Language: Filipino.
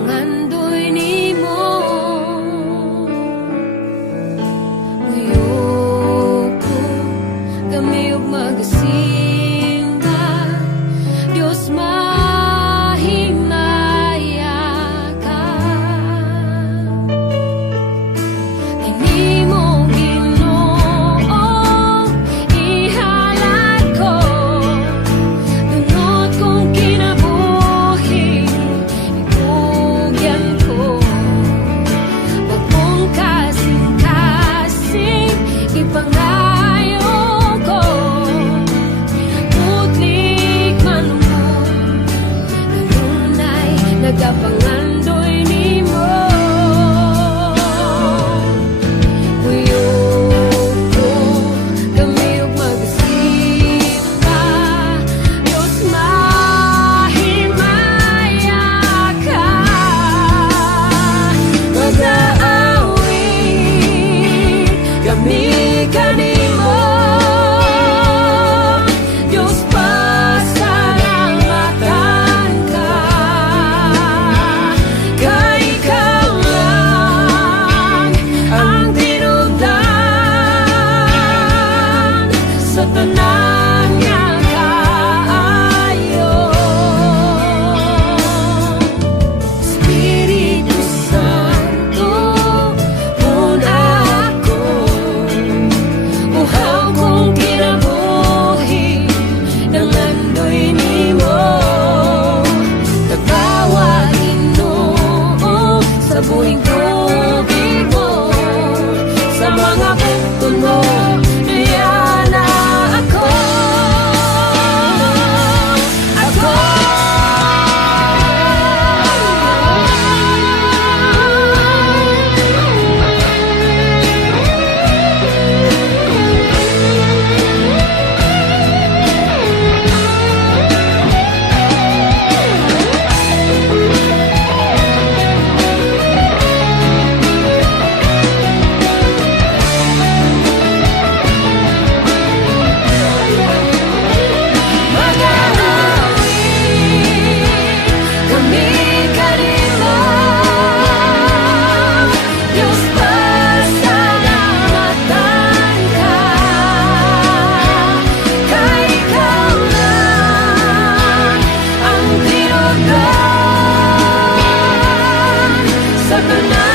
nagapangandoy nimo. Uyoko kami ug magasimba, Dios mahimaya ka. Kanimo Ginoo ihalad ko, tungod kong kinabuhi itugyan ko. Wag mong kasing-kasing ipangayo ko, putlik man mo, kanunay nagapangandoy nimo. Uyoko kami ug magasimba, Dios mahimaya ka. Mag-aawit kami kanimo, Dios pasalamatan ka. Kay ikaw lang ang tinubdan sa tanan nga kaayo. Espiritu Santo, una ako, uhaw kong kinabuhi, nangandoy nimo. Tagbawa Ginoo sa buhing tubig mo, sa mga bukton mo diyan na ako. Ako mag-aawit kami kanimo, Dios pasalamatan ka. Kay ikaw lang ang tinubdan sa tanan